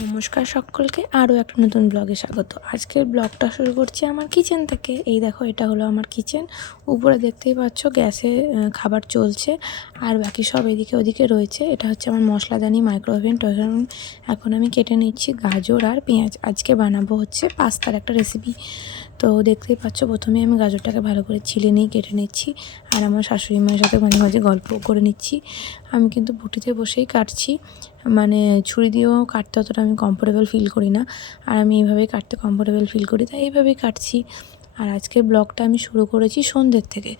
নমস্কার সকলকে, আরও একটা নতুন ব্লগে স্বাগত। আজকের ব্লগটা শুরু করছি আমার কিচেন থেকে। এই দেখো, এটা হলো আমার কিচেন। উপরে দেখতেই পাচ্ছ গ্যাসে খাবার চলছে, আর বাকি সব এদিকে ওদিকে রয়েছে। এটা হচ্ছে আমার মশলাদানি, মাইক্রোওভেন। এখন আমি কেটে নিচ্ছি গাজর আর পেঁয়াজ। আজকে বানাবো হচ্ছে পাস্তার একটা রেসিপি। তো দেখতেই পাচ্ছ, প্রথমে আমি গাজরটাকে ভালো করে ছিলে নিয়ে কেটে নিচ্ছি, আর আমার শাশুড়ি মায়ের সাথে মাঝে মাঝে গল্প করে নিচ্ছি। আমি কিন্তু বটিতে বসেই কাটছি, মানে ছুরি দিয়েও কাটতে অতটা আমি কমফোর্টেবল ফিল করি না, আর আমি এইভাবেই কাটতে কমফোর্টেবল ফিল করি, তাই এইভাবেই কাটছি। আর আজকের ব্লগটা আমি শুরু করেছি সন্ধ্যের থেকে।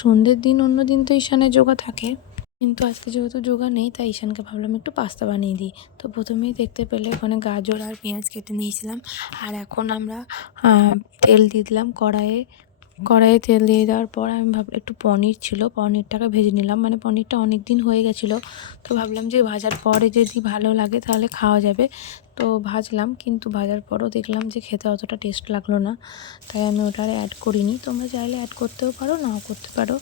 সন্ধ্যের দিন অন্য দিন তো ঈশানের যোগা থাকে, কিন্তু আজকে যেহেতু যোগা নেই, তাই ঈশানকে ভাবলাম একটু পাস্তা বানিয়ে দিই। তো প্রথমেই দেখতে পেলে ওখানে গাজর আর পেঁয়াজ কেটে নিয়েছিলাম। আর এখন আমরা তেল দিয়ে দিলাম কড়াইয়ে তেল দিয়ে দেওয়ার পর আমি ভাবলাম, একটু পনির ছিল, পনিরটাকে ভেজে নিলাম। মানে পনিরটা অনেক দিন হয়ে গেছিলো, তো ভাবলাম যে ভাজার পরে যদি ভালো লাগে তাহলে খাওয়া যাবে। তো ভাজলাম, কিন্তু ভাজার পরও দেখলাম যে খেতে অতটা টেস্ট লাগলো না, তাই আমি ওটা আর অ্যাড করিনি। তোমরা চাইলে অ্যাড করতেও পারো, নাও করতে পারো।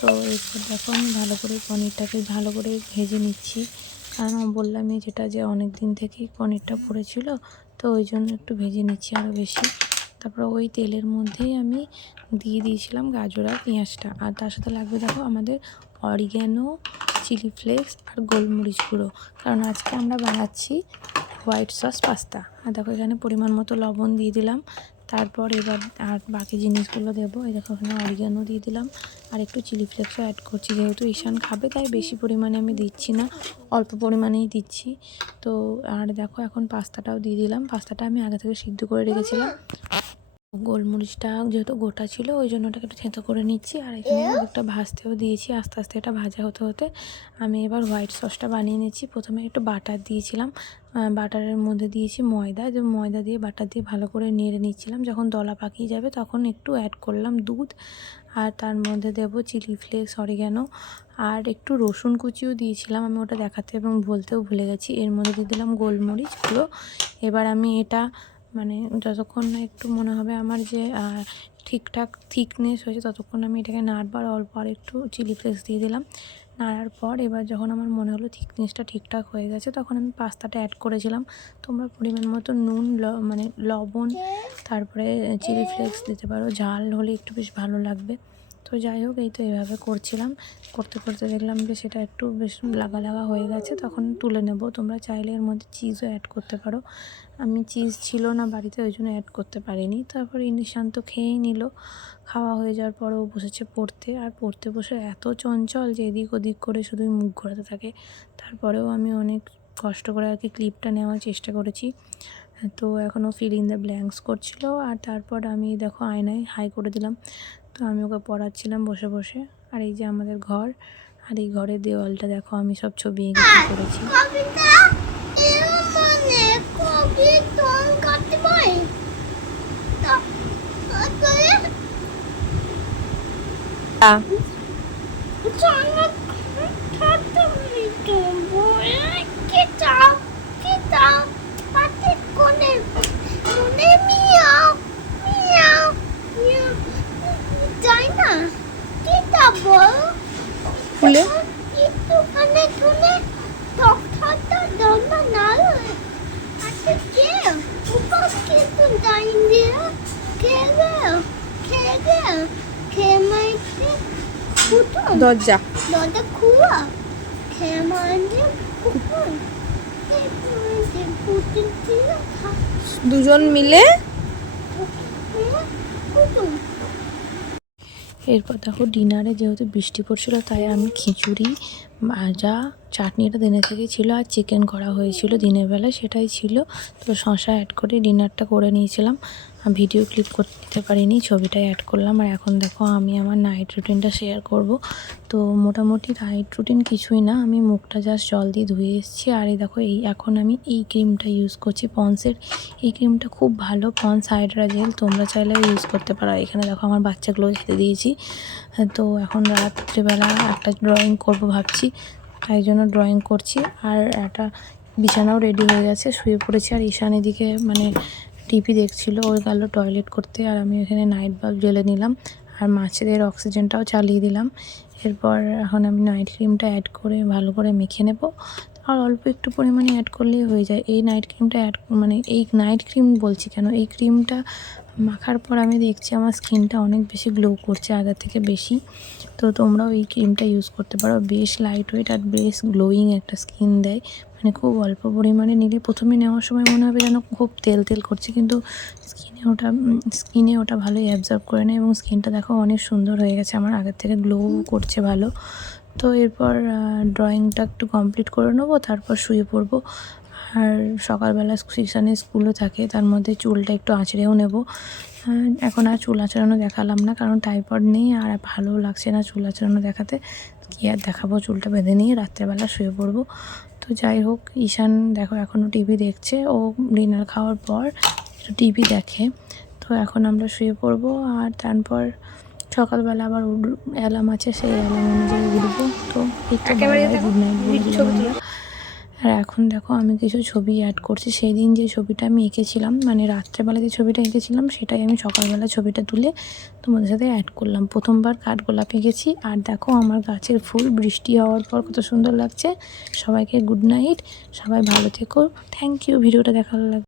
তো এরপর দেখো, আমি ভালো করে পনিরটাকে ভালো করে ভেজে নিচ্ছি, কারণ বললামই যেটা, যে অনেক দিন থেকেই পনিরটা পড়েছিল, তো ওই জন্য একটু ভেজে নিচ্ছি আরও বেশি। তারপর ওই তেলের মধ্যেই আমি দিয়ে দিয়েছিলাম গাজর আর পেঁয়াজটা, আর তার সাথে লাগবে দেখো আমাদের অরিগ্যানো, চিলি ফ্লেক্স আর গোলমরিচ গুঁড়ো, কারণ আজকে আমরা বানাচ্ছি হোয়াইট সস পাস্তা। আর দেখো, এখানে পরিমাণ মতো লবণ দিয়ে দিলাম। তারপর এবার আর বাকি জিনিসগুলো দেবো। এই দেখো, এখানে অরিগ্যানো দিয়ে দিলাম, আর একটু চিলি ফ্লেক্সও অ্যাড করছি। যেহেতু ঈশান খাবে, তাই বেশি পরিমাণে আমি দিচ্ছি না, অল্প পরিমাণেই দিচ্ছি। তো আর দেখো, এখন পাস্তাটাও দিয়ে দিলাম। পাস্তাটা আমি আগে থেকে সিদ্ধ করে রেখেছিলাম। গোলমরিচটা যেহেতু গোটা ছিল, ওই জন্য ওটাকে একটু থেঁতো করে নিচ্ছি। আর এখানে একটা ভাজতেও দিয়েছি। আস্তে আস্তে এটা ভাজা হতে হতে আমি এবার হোয়াইট সসটা বানিয়ে নিচ্ছি। প্রথমে একটু বাটার দিয়েছিলাম, বাটারের মধ্যে দিয়েছি ময়দা, যে ময়দা দিয়ে বাটার দিয়ে ভালো করে নেড়ে নিচ্ছিলাম। যখন দলা পাকিয়ে যাবে তখন একটু অ্যাড করলাম দুধ, আর তার মধ্যে দেব চিলি ফ্লেক্স, অরিগ্যানো, আর একটু রসুন কুচিও দিয়েছিলাম। আমি ওটা দেখাতে এবং বলতেও ভুলে গেছি। এর মধ্যে দিয়ে দিলাম গোলমরিচ গুঁড়ো। এবার আমি এটা মানে যতক্ষণ না একটু মনে হবে আমার যে ঠিকঠাক থিকনেস হয়েছে, ততক্ষণ আমি এটাকে নাড়বার। অল্প আর একটু চিলি ফ্লেক্স দিয়ে দিলাম। নাড়ার পর এবার যখন আমার মনে হলো থিকনেসটা ঠিকঠাক হয়ে গেছে, তখন আমি পাস্তাটা অ্যাড করেছিলাম। তোমরা পরিমাণ মতো নুন, মানে লবণ, তারপরে চিলি ফ্লেক্স দিতে পারো, ঝাল হলে একটু বেশ ভালো লাগবে। তো যাই হোক, এই তো এইভাবে করছিলাম। করতে করতে দেখলাম যে সেটা একটু বেশ লাগা লাগা হয়ে গেছে, তখন তুলে নেব। তোমরা চাইলে এর মধ্যে চিজও অ্যাড করতে পারো। আমি চিজ ছিল না বাড়িতে, ওই জন্য অ্যাড করতে পারিনি। তারপর ঈশান তো খেয়েই নিল। খাওয়া হয়ে যাওয়ার পরেও বসেছে পড়তে, আর পড়তে বসে এত চঞ্চল যে এদিক ওদিক করে শুধুই মুখ ঘোরাতে থাকে। তারপরেও আমি অনেক কষ্ট করে আর কি ক্লিপটা নেওয়ার চেষ্টা করেছি। তো এখনও ফিল ইন দ্য ব্ল্যাঙ্কস করছিল, আর তারপর আমি দেখো আয়নায় হাই করে দিলাম। তো আমি ওকে পড়াচ্ছিলাম বসে বসে। আর এই যে আমাদের ঘর, আর এই ঘরের দেওয়ালটা দেখো আমি সব ছবি এঁকে করেছি। খুলে দরজা খুয়া দুজন মিলে। এরপর দেখো, ডিনারে যেহেতু বৃষ্টি পড়ছিল, তাই আমি খিচুড়ি, ভাজা, চাটনিটা দিনের থেকেই ছিল, আর চিকেন করা হয়েছিল দিনের বেলা, সেটাই ছিল। তো শসা অ্যাড করে ডিনারটা করে নিয়েছিলাম। ভিডিও ক্লিপ করতে দিতে পারিনি, ছবিটাই অ্যাড করলাম। আর এখন দেখো, আমি আমার নাইট রুটিনটা শেয়ার করব। তো মোটামুটি নাইট রুটিন কিছুই না, আমি মুখটা জাস্ট জল দিয়ে ধুয়ে এসেছি। আর এই দেখো, এখন আমি এই ক্রিমটা ইউজ করছি, পন্সের। এই ক্রিমটা খুব ভালো, পন্স হাইড্রা জেল, তোমরা চাইলেও ইউজ করতে পারো। এখানে দেখো আমার বাচ্চাগুলো খেতে দিয়েছি। তো এখন রাত্রিবেলা একটা ড্রয়িং করব ভাবছি, তাই জন্য ড্রয়িং করছি। আর একটা বিছানাও রেডি হয়ে গেছে, শুয়ে পড়েছি। আর ঈশান এদিকে মানে টিভি দেখছিল, ওই গেল টয়লেট করতে, আর আমি এখানে নাইট বাল্ব জ্বেলে নিলাম, আর মাছেদের অক্সিজেনটাও চালিয়ে দিলাম। এরপর এখন আমি নাইট ক্রিমটা অ্যাড করে ভালো করে মেখে নেব। আর অল্প একটু পরিমাণে অ্যাড করলেই হয়ে যায়। এই নাইট ক্রিমটা এই নাইট ক্রিম বলছি কেন, এই ক্রিমটা মাখার পর আমি দেখছি আমার স্কিনটা অনেক বেশি গ্লো করছে আগের থেকে বেশি। তো তোমরাও এই ক্রিমটা ইউজ করতে পারো, বেশ লাইট ওয়েট আর বেশ গ্লোয়িং একটা স্কিন দেয়। খুব অল্প পরিমাণে নিলে প্রথমে নেওয়ার সময় মনে হবে যেন খুব তেল তেল করছে, কিন্তু স্কিনে ওটা ভালোই অ্যাবজর্ব করে নেয় এবং স্কিনটা দেখো অনেক সুন্দর হয়ে গেছে আমার, আগের থেকে গ্লো করছে ভালো। তো এরপর ড্রয়িংটা একটু কমপ্লিট করে নেবো, তারপর শুয়ে পড়বো। আর সকালবেলা সিকশানের স্কুলও থাকে, তার মধ্যে চুলটা একটু আঁচড়েও নেব। এখন আর চুল আঁচড়ানো দেখালাম না, কারণ টাইফয়েড নেই আর ভালো লাগছে না চুল আঁচড়ানো দেখাতে। কি আর দেখাবো, চুলটা বেঁধে নিয়ে রাত্রেবেলা শুয়ে পড়বো। তো যাই হোক, ঈশান দেখো এখনও টিভি দেখছে, ও ডিনার খাওয়ার পর একটু টিভি দেখে। তো এখন আমরা শুয়ে পড়বো আর তারপর সকালবেলা আবার অ্যালার্ম আছে, সেই অ্যালার্ম অনুযায়ী উঠবো। তো একটু গুড নাইট বলে দিলাম আমরা। আর এখন দেখো আমি কিছু ছবি অ্যাড করছি। সেই দিন যে ছবিটা আমি এঁকেছিলাম, রাত্রেবেলা যে ছবিটা এঁকেছিলাম, সেটাই আমি সকালবেলা ছবিটা তুলে তোমাদের সাথে অ্যাড করলাম। প্রথমবার কাঠগোলাপ এঁকেছি। আর দেখো আমার গাছের ফুল বৃষ্টি হওয়ার পর কত সুন্দর লাগছে। সবাইকে গুড নাইট, সবাই ভালো থেকো। থ্যাংক ইউ ভিডিওটা দেখার লাগে।